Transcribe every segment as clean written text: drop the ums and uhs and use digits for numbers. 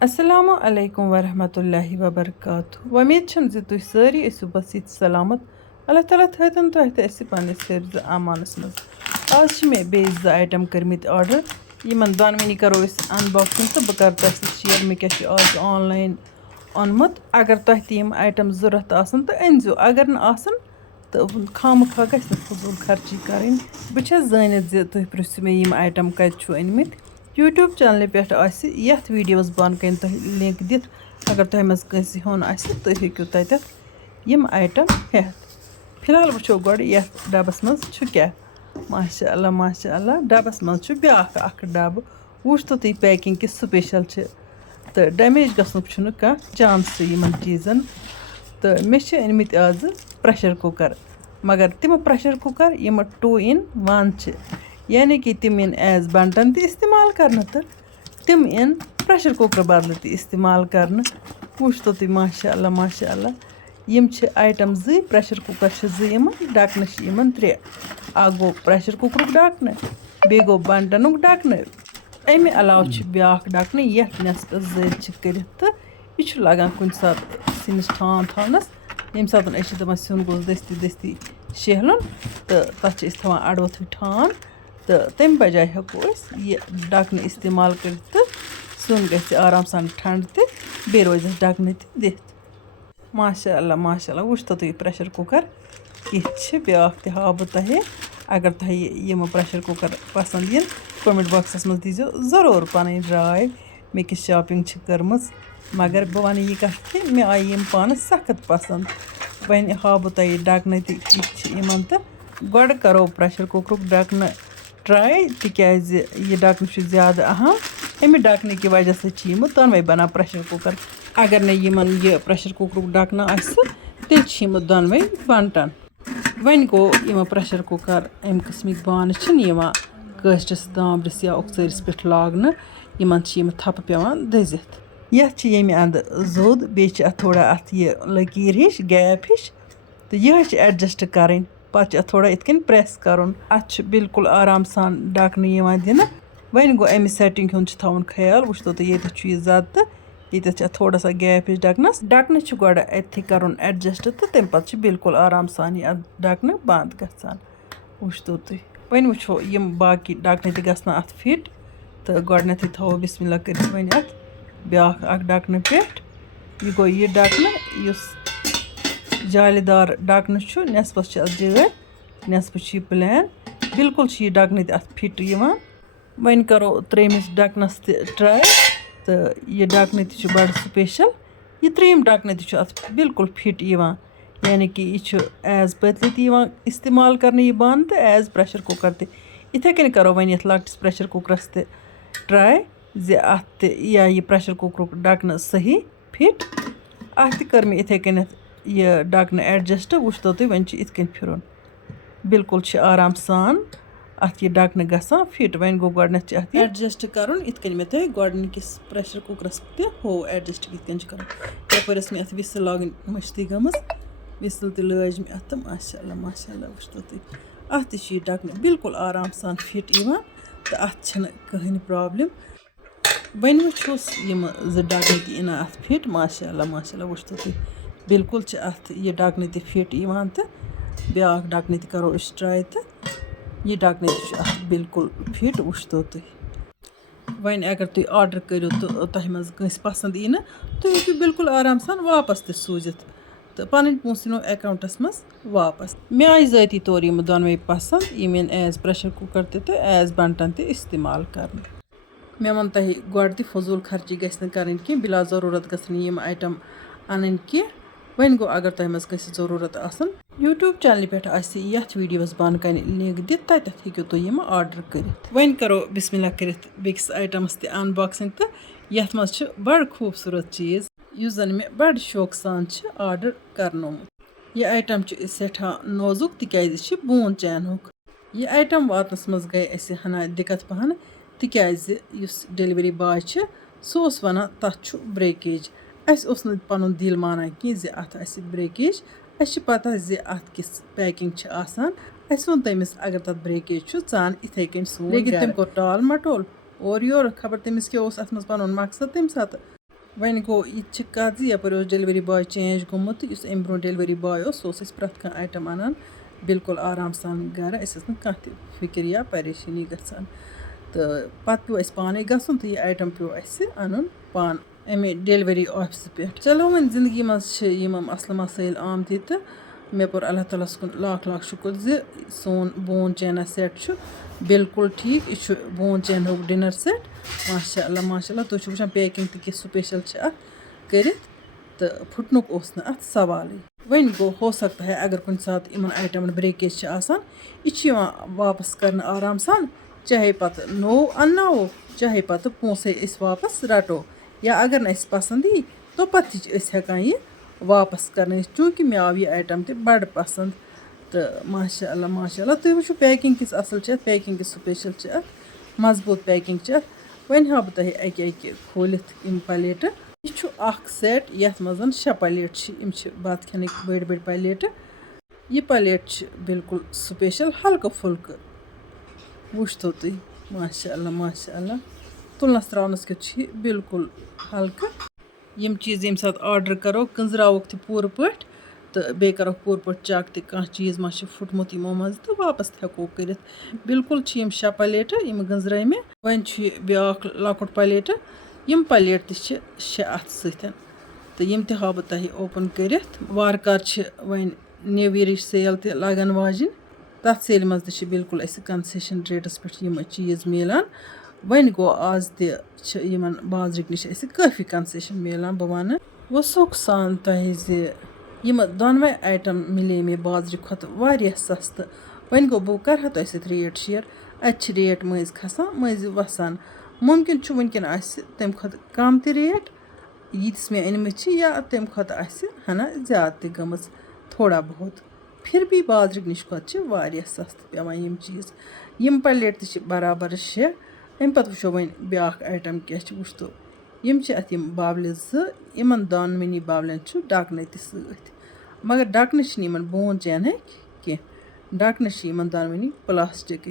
Assalamu alaikum warahmatullahi wabarakatuh. Umeed छम ज तुह सारी ऐसु बसित सलामत अल्लाह ताला थन तुह ते ऐसे पन्निस हिफ्ज अमानस मज आज मे बेज आइटम करमित ऑर्डर यमन दोनवनी करो अनबॉक्सिंग तो बह कर तुह शेयर मे क्या आज ऑनलाइन ओनमुत अगर तुह तम आइटम जरूरत आसन तो अनजो अगर न आसन तो खाम खा गस फजूल खर्ची करें बह जानित ज तुह पृछो मे यम आइटम कत अनमित यूट्यूब चैनल पे यथ वीडियोस बन कन तुह लिंक दिथ अगर तुह मज कंस हेन तुह हेकू तत यम आइटम हेत फिलहाल वो गो डबस मज क्या माशा अल्लाह डबस मज ब्या डब वुच तो तुम पैकिंग कि स्पेशल तो डैमेज गसन कह चांस इन चीज़न तो मे अनमित आज प्रेशर कुकर मगर तम प्रेशर कुकर यम 2 in 1 यानी कि तम इन एज बंटन तो इस्तेमाल कर तो तम इन प्रेशर कुकर बदल तो इस्तेमाल कर वुच तो तुम माशा अल्लाह यम आइटम प्रेशर कुकर यम ढकन 3 अ गो प्रेशर कुकर ढकन बे गो बंटन ढकन अमे अलाव ब्या ढकन ये नस्प जल कर तो यह लगान कुछ सात सिनिस ठान थानस ये सात दपान सिन गोस दस्ती दस्ती शेहलन तो तथ थवान अड़वथ ठान तो तम बजाय हेको यह ढकन इस्तेमाल कर सुन गि आराम सान ठंड तो बे रोज ढकन दिथ माशा अल्लाह वुच तो तुम प्रेशर कुकर कि ब्या हा बह तुह अगर तुह यम प्रेशर कुकर पसंद इन कमेंट बॉक्सस मज दीजो ज़रूर पन राय मे किस शॉपिंग कर्म मगर बह वन यह कथ कि मे आई यम पान सख्त पसंद वन हा बह तुह ढकन तमन तो गोड़ करो प्रेशर कुकर ढकन ट्राई तिकाज यह ढकन ज़्यादा अहम अमे ढकन कि वजह सम दोनवे बनान प्रेशर कुकर अगर न यमन यह प्रेशर कुकर ढकन तेल दोनवे बंटन वन गो यम प्रेशर कुकर अमि किस्मिक बान कष्टस दामरस या उकसरिस पे लागन यमन थप पेवान दजित यह यम अंद जोद बे थोड़ा अत यह लकीर हिश गैप हिश तो यह एडजस्ट करें पे थोड़ा इत प्रेस कर अत बिल्कुल आराम सान ढकन दिन वन गो अमि सेटिंग हूँ थवन ख्याल वो तो ये ज्यादा तो ये थोड़ा सा गैप हिश ढकन गोड़ अथी कर एडजस्ट तो तम पे बिल्कुल आराम सान यह ढकन बंद गसान वो तो तुम वन वो यम बाकी ढकन तन अत फिट तो गोडनेथ थो बिस्मिल्लाह कर वन अत ब्या ढकन पे यह गो यह ढकन इस जालीदार ढकन नस्पस जल नस्प प्लान बिल्कुल यह ढकन अत फिट वन करो त्रेमिस ढकनस ट्राई तो यह ढकन बड़ स्पेशल यह त्रेम ढकन अत बिल्कुल फिट यानी कि यह एज पतल इस्तेमाल कर बंद तो एज प्रेशर कुकर इथे कन करो वन लकटिस प्रेशर कुकरस ट्राई अत या यह प्रेशर कुकर ढकन सही फिट अत कर मे इथे कन यह ढकन एडजस्ट वो तो तुम वन इत फिर बिल्कुल आराम सान अत यह ढकन गसान फिट वन गो गोडनेथ एडजस्ट कर इत मे तुह गोडनिकिस प्रेशर कुकरस हो एडजस्ट कित कर यपरस मे अत विसल लागन मश्ती गमज विसल लज मे अत माशा वो तो तुम अत ढकन बिल्कुल आराम सान फिट तो अत कहीं प्रॉब्लम वन वोस यम ढकन इन अत फिट माशा वो तो तुम बिल्कुल अत यह ढकन फिट तो ब्या ढकन करो ट्राई तो यह ढकन अत बिल्कुल फिट वो तो तुम वन अगर तुम ऑर्डर करो तो तुह मज पसंद यी तुम हेकू बिल्कुल आराम सान वापस सूजित तो पन पोस नो अकाउंटस मज वापस मे आई ज़ाती तौर यम दोनवे पसंद यम एज प्रेशर कुकर तो एज बंटन इस्तेमाल कर मे वन तुह गोड़ फजूल खर्ची गि कर बिला ज़रूरत गम आइटम अन कह वन गो अगर तुह मज ज़रूरत आसन यूट्यूब चैनल पे यथ वीडियोस बन कन लिंक दित तत हेकू तुम यम ऑर्डर कर वन करो बिस्मिल्लाह कर बेकिस आइटमस अनबॉक्सिंग तो यथ मज बड़ खूबसूरत चीज़ इस जन मे बड़ शौक सान ऑर्डर करनोमुत यह आइटम सठा नोजुक तिकाज बून चैनहुक यह आइटम वातनस मज गई हना दिक्कत पहन तिकाज डिलीवरी बॉय सह वन तथ ब्रेकेज पन दिल मानान कि अत ब्रेकेज पता अत किस पैकिंग वो तमिस अगर तथ ब्रेकेज चान इथे कन लेकिन तम कोर टाल मटोल और योर खबर तमिस क्या अत मज पन मकसद तम सात वहीं गो यह कत यपर डिलीवरी बॉय चेंज गोमुत ब्रो डिलीवरी बॉय परेथ कह आइटम अनान बिल्कुल आराम सान गर कह फिक्र या परेशानी गसान तो पत् पे पाने गसन तो यह आइटम पे अन पान अमे डिलीवरी ऑफिस पे चलो वो जिंदगी मज असल मसाइल आमती तो मे पोर अल्लाह ताला कुन लाख लाख शुक्र सोन बोन चैना सेट बिल्कुल ठीक यह बोन चैन डिनर सेट माशाल्लाह तुम वो पैकिंग तक स्पेशल कर तो फुटनुक अत सवाल वन गो हो सकता है अगर कुछ सात इन आइटमन ब्रेकेज यह वापस कर आराम सान चाहे पत नो अन्नावो चाहे पत पोसे वापस रटो या अगर न पसंद यी तो पत हेकान यह वापस कर चूँकि मे आव यह आइटम तक बड़ पसंद तो माशाल्लाह तुम वो पैकिंग किस असल पैकिंग किस स्पेशल मजबूत पैकिंग वन हा बह तक अके खोलित प्लेट यह सेट यथ मज 6 प्लेट बत खेन बड़ बड़ प्लेट यह प्लेट बिल्कुल स्पेशल हल्क फुल्क वो तुम माशाल्लाह तुलनस त्रावनस कित बिल्कुल हल्क यम चीज़ यम साथ ऑर्डर करो कंजरावोक तो पूर पट तो बे करो पूर पट चेक तो कह चीज़ मा फुटमुत यमो मज तो वापस हेको कर बिल्कुल 6 प्लेट यम गंजराय मे वन ब्या लकुट प्लेट यम प्लेट त 6 अत सत तो यम त हा बह तह ओपन कर worker one new year cell त लगन वाजिन तथ सेल मज त बिल्कुल कंसेशन रेटस पे यम चीज़ मिलान वन गो आज तमन बाजरिक नश काफ़ी कंसेशन मिलान बह वन वसुख सान तह दोनवे आइटम मिले मे बाजर खुद सस्त वन गो बह कर तुम रेट शेयर अत रेट मज खसान मज वसान मुमकिन वनकन तम खुद कम त रेट यीतिस मे अनमित या तम खुद हना ज्यादा तम थोड़ा बहुत फिर भी बाजरिक नश खुद सस्त पेवान यम चीज़ यम प्लेट त बराबर 6 अम पे वो वन ब्या आइटम क्या वो तो यम अत बावल इन दोनवनी बावलन डकन तक मगर डकन बोन चैन कह डकन दोनवनी प्लास्टिक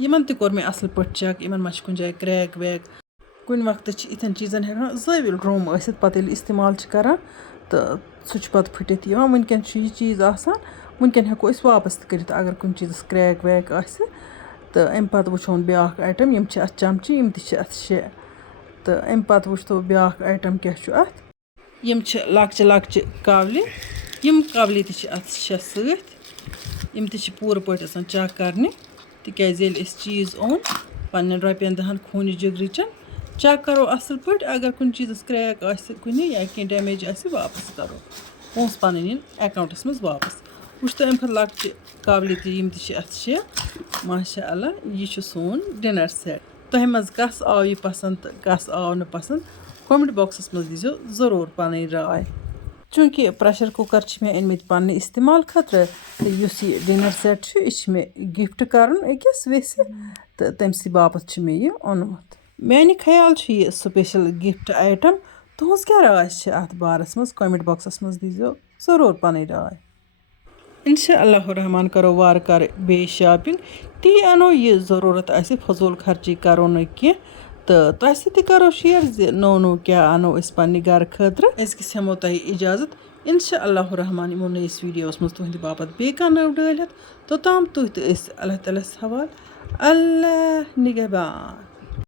इन तोर मे असल पे चेक इन मा कुछ जाए क्रैक वैक कुन वक्त इथन चीज़न हेकान ज़ाविल रोम पे इस्तेमाल करान तो सह पे फुटित वनकन यह चीज़ वनकन हेको वापस कर अगर कुछ चीज़ क्रैक वैक तो अम पे वो ब्या आइटम यम अत चमचे यम अत 6 तो अम पे वो ब्या आइटम क्या यम लक्चे लक्चे कावलि यम कावलि अत 6 सत यम पूर पे चेक करने तिकाज चीज़ ओन पन्न रुपयन 10 खून जिगर चेक करो असल पे अगर कुछ चीज़ क्रैक कुन या कह डैमेज वापस करो पोस पन अकाउंटस मज वापस वो तो अम लक्चे कावलि तम अत 6 माशाल्लाह यह सोन डिनर सेट तह मज कस आव यह पसंद तो कस आव न पसंद कमेंट बॉक्सस मज दीजियो ज़रूर पन राय चूँकि प्रेशर कुकर मे अनमित पन्ने इस्तेमाल खतर तो यह डिनर सेट यह मे गिफ्ट कर अकिस वेस तो तमस बापत मे यह ओनमुत माने ख्याल यह स्पेशल गिफ्ट आइटम तुज क्या राय अत बारस मज कमेंट बॉक्सस मज दीजियो ज़रूर पन राय इंशाअल्लाह रहमान करो वार कर बे शॉपिंग ती अनो यह ज़रूरत फजूल खर्ची करो न कह तो तह सह करो शेयर नो नो क्या अनो पन्ने घर खतर अजकिस हेमो तह इजाज़त इंशाअल्लाह रहमान यमो नईस वीडियोस मज तुहंद बापत बे नव डालित तोताम तुह तो अल्लाह ताला हवाल अल्लाह निगहबान।